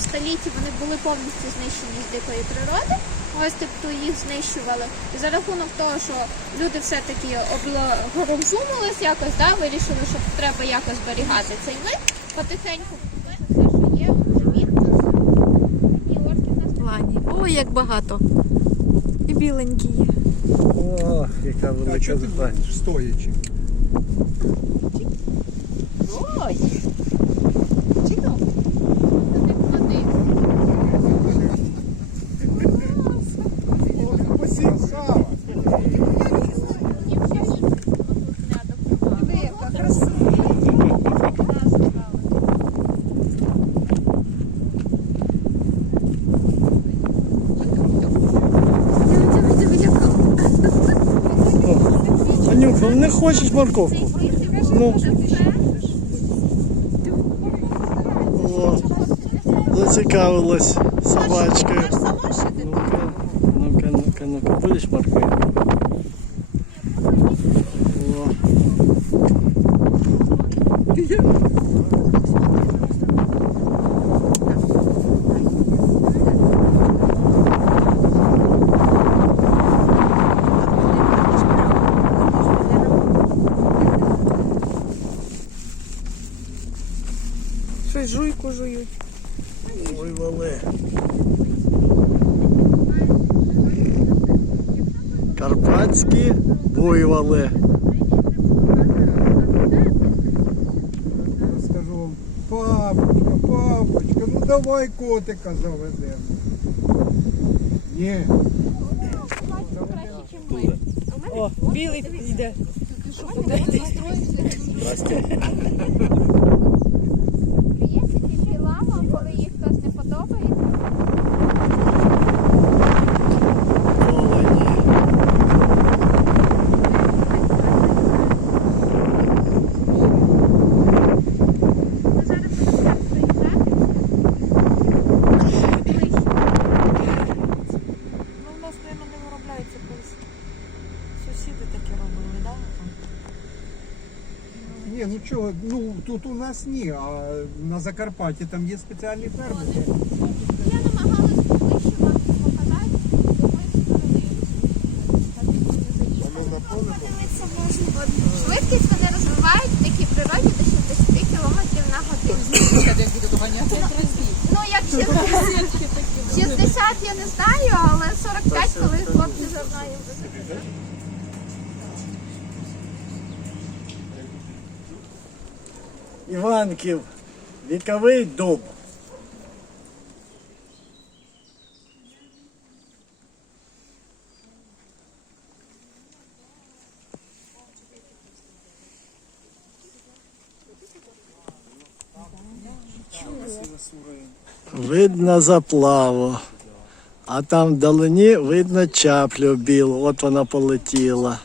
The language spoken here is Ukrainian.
столітті вони були повністю знищені з дикої природи. Ось тобто їх знищували. І за рахунок того, що люди все-таки облагорозумились якось, да, вирішили, що треба якось зберігати цей вид, потихеньку все, що є, живіт. І орки в нас Плані. Ой, як багато. І біленькі є. О, яка велика ти стоячи? Ой! Не хочеш морковку? Ну. О, зацікавилась собачкою. Ну-ка, ну-ка, ну-ка, ну-ка, будеш морковку? Щось жуйку жують. Ой, вале. Карпатські буйволи. Скажу вам, папочка, папочка, ну давай котика заведемо. Ні. О, білий йде. Є Ні, ну чого, ну тут у нас ні, а на Закарпатті там є спеціальні ферми. Я намагалась поближче вам показати, Швидкість вони розвивають в дикій природі до 60 км на годину. Ну, як 60, 60 я не знаю, але 45, коли хлопці за мною. Іванків, віковий дуб. Видно заплаву. А там вдалині видно чаплю білу. От вона полетіла.